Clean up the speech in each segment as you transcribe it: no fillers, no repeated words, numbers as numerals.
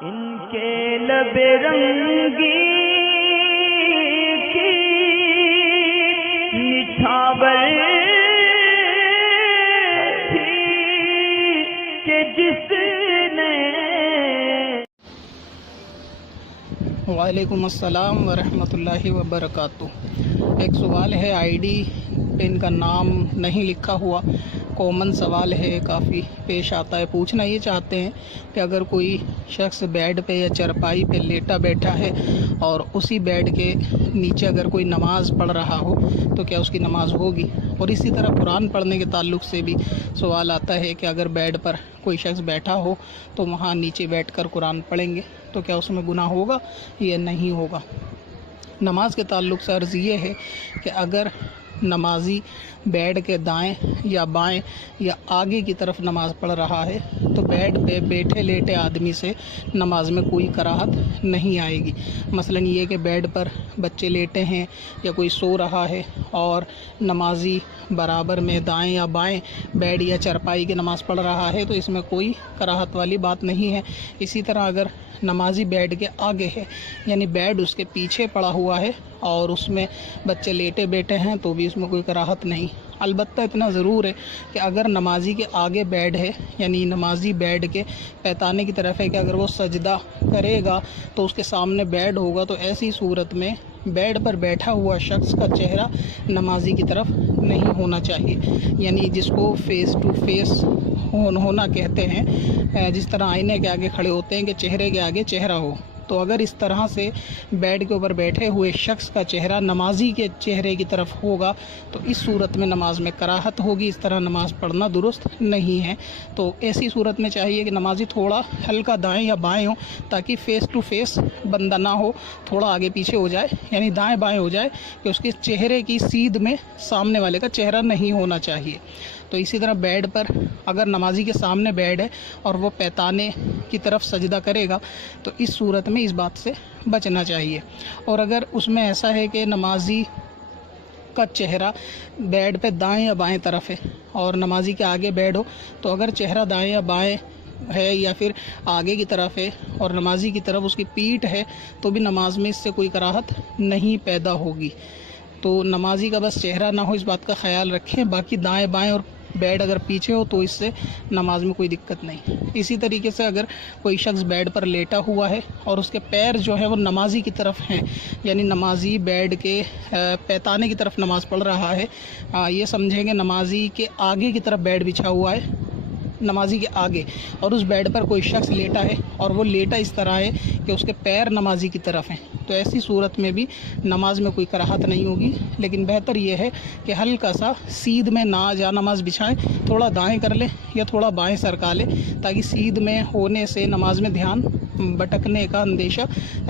ان کے لب رنگی کی نچھاور تھی کہ جس نے۔ وعلیکم السلام ورحمۃ اللہ وبرکاتہ۔ ایک سوال ہے، آئی ڈی پہ ان کا نام نہیں لکھا ہوا، کامن سوال ہے، کافی پیش آتا ہے۔ پوچھنا یہ چاہتے ہیں کہ اگر کوئی شخص بیڈ پہ یا چرپائی پہ لیٹا بیٹھا ہے اور اسی بیڈ کے نیچے اگر کوئی نماز پڑھ رہا ہو تو کیا اس کی نماز ہوگی؟ اور اسی طرح قرآن پڑھنے کے تعلق سے بھی سوال آتا ہے کہ اگر بیڈ پر کوئی شخص بیٹھا ہو تو وہاں نیچے بیٹھ کر قرآن پڑھیں گے تو کیا اس میں گناہ ہوگا یا نہیں ہوگا؟ نماز کے تعلق سے عرض یہ ہے کہ اگر نمازی بیڈ کے دائیں یا بائیں یا آگے کی طرف نماز پڑھ رہا ہے تو بیڈ پہ بیٹھے لیٹے آدمی سے نماز میں کوئی کراہت نہیں آئے گی۔ مثلا یہ کہ بیڈ پر بچے لیٹے ہیں یا کوئی سو رہا ہے اور نمازی برابر میں دائیں یا بائیں بیڈ یا چرپائی کی نماز پڑھ رہا ہے تو اس میں کوئی کراہت والی بات نہیں ہے۔ اسی طرح اگر نمازی بیڈ کے آگے ہے یعنی بیڈ اس کے پیچھے پڑا ہوا ہے اور اس میں بچے لیٹے بیٹھے ہیں تو بھی اس میں کوئی کراہت نہیں۔ البتہ اتنا ضرور ہے کہ اگر نمازی کے آگے بیڈ ہے یعنی نمازی بیڈ کے پیتانے کی طرف ہے کہ اگر وہ سجدہ کرے گا تو اس کے سامنے بیڈ ہوگا تو ایسی صورت میں بیڈ پر بیٹھا ہوا شخص کا چہرہ نمازی کی طرف نہیں ہونا چاہیے، یعنی جس کو فیس ٹو فیس ہونا کہتے ہیں، جس طرح آئینے کے آگے کھڑے ہوتے ہیں کہ چہرے کے آگے چہرہ ہو، تو اگر اس طرح سے بیڈ کے اوپر بیٹھے ہوئے شخص کا چہرہ نمازی کے چہرے کی طرف ہوگا تو اس صورت میں نماز میں کراہت ہوگی، اس طرح نماز پڑھنا درست نہیں ہے۔ تو ایسی صورت میں چاہیے کہ نمازی تھوڑا ہلکا دائیں یا بائیں ہو تاکہ فیس ٹو فیس بندہ نہ ہو، تھوڑا آگے پیچھے ہو جائے یعنی دائیں بائیں ہو جائے کہ اس کے چہرے کی سیدھ میں سامنے والے کا چہرہ نہیں ہونا چاہیے۔ تو اسی طرح بیڈ پر اگر نمازی کے سامنے بیڈ ہے اور وہ پیتانے کی طرف سجدہ کرے گا تو اس صورت میں اس بات سے بچنا چاہیے۔ اور اگر اس میں ایسا ہے کہ نمازی کا چہرہ بیڈ پہ دائیں یا بائیں طرف ہے اور نمازی کے آگے بیڈ ہو تو اگر چہرہ دائیں یا بائیں ہے یا پھر آگے کی طرف ہے اور نمازی کی طرف اس کی پیٹھ ہے تو بھی نماز میں اس سے کوئی کراہت نہیں پیدا ہوگی۔ تو نمازی کا بس چہرہ نہ ہو اس بات کا خیال رکھیں، باقی دائیں بائیں اور بیڈ اگر پیچھے ہو تو اس سے نماز میں کوئی دقت نہیں۔ اسی طریقے سے اگر کوئی شخص بیڈ پر لیٹا ہوا ہے اور اس کے پیر جو ہے وہ نمازی کی طرف ہیں یعنی نمازی بیڈ کے پیتانے کی طرف نماز پڑھ رہا ہے، یہ سمجھیں کہ نمازی کے آگے کی طرف بیڈ بچھا ہوا ہے، نمازی کے آگے، اور اس بیڈ پر کوئی شخص لیٹا ہے اور وہ لیٹا اس طرح ہے کہ اس کے پیر نمازی کی طرف ہیں تو ایسی صورت میں بھی نماز میں کوئی کراہت نہیں ہوگی، لیکن بہتر یہ ہے کہ ہلکا سا سیدھ میں نہ جا نماز بچھائیں، تھوڑا دائیں کر لیں یا تھوڑا بائیں سرکا لیں تاکہ سیدھ میں ہونے سے نماز میں دھیان بھٹکنے کا اندیشہ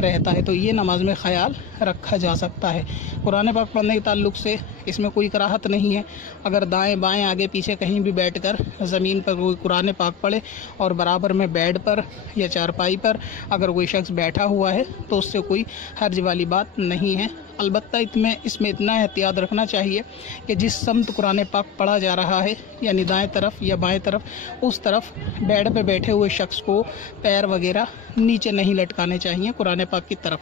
رہتا ہے، تو یہ نماز میں خیال رکھا جا سکتا ہے۔ قرآن پاک پڑھنے کے تعلق سے اس میں کوئی کراہت نہیں ہے، اگر دائیں بائیں آگے پیچھے کہیں بھی بیٹھ کر زمین پر کوئی قرآن پاک پڑھے اور برابر میں بیڈ پر یا چارپائی پر اگر کوئی شخص بیٹھا ہوا ہے تو اس سے کوئی حرج والی بات نہیں ہے۔ البتہ اس میں اتنا احتیاط رکھنا چاہیے کہ جس سمت قرآن پاک پڑھا جا رہا ہے یعنی دائیں طرف یا بائیں طرف، اس طرف بیڈ پہ بیٹھے ہوئے شخص کو پیر وغیرہ نیچے نہیں لٹکانے چاہیے قرآن پاک کی طرف۔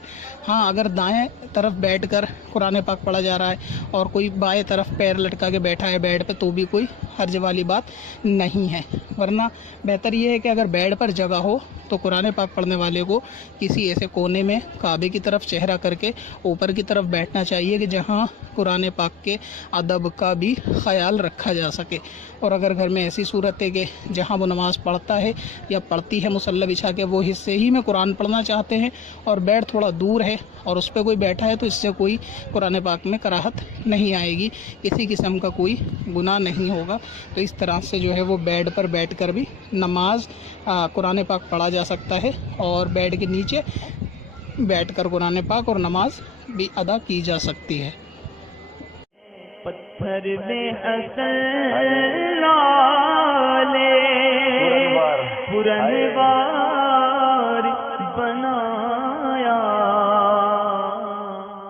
ہاں اگر دائیں طرف بیٹھ کر قرآن پاک پڑھا جا رہا ہے اور کوئی بائیں طرف پیر لٹکا کے بیٹھا ہے بیڈ پہ تو بھی کوئی حرج والی بات نہیں ہے، ورنہ بہتر یہ ہے کہ اگر بیڈ پر جگہ ہو تو قرآن پاک پڑھنے والے کو کسی ایسے کونے میں کعبے کی طرف چہرہ کر کے اوپر کی طرف بیٹھنا چاہیے کہ جہاں قرآن پاک کے ادب کا بھی خیال رکھا جا سکے۔ اور اگر گھر میں ایسی صورت ہے کہ جہاں وہ نماز پڑھتا ہے یا پڑھتی ہے مصلی بچھا کے وہ حصے ہی میں قرآن پڑھنا چاہتے ہیں اور بیڈ تھوڑا دور ہے اور اس پہ کوئی بیٹھا ہے تو اس سے کوئی قرآن پاک میں کراہت نہیں آئے گی، کسی قسم کا کوئی گناہ نہیں ہوگا۔ تو اس طرح سے جو ہے وہ بیڈ پر بیٹھ کر بھی نماز قرآن پاک پڑھا جا سکتا ہے اور بیڈ کے نیچے بیٹھ کر قرآن پاک اور نماز بھی ادا کی جا سکتی ہے۔ پتھر میں حسن لالے پرنوار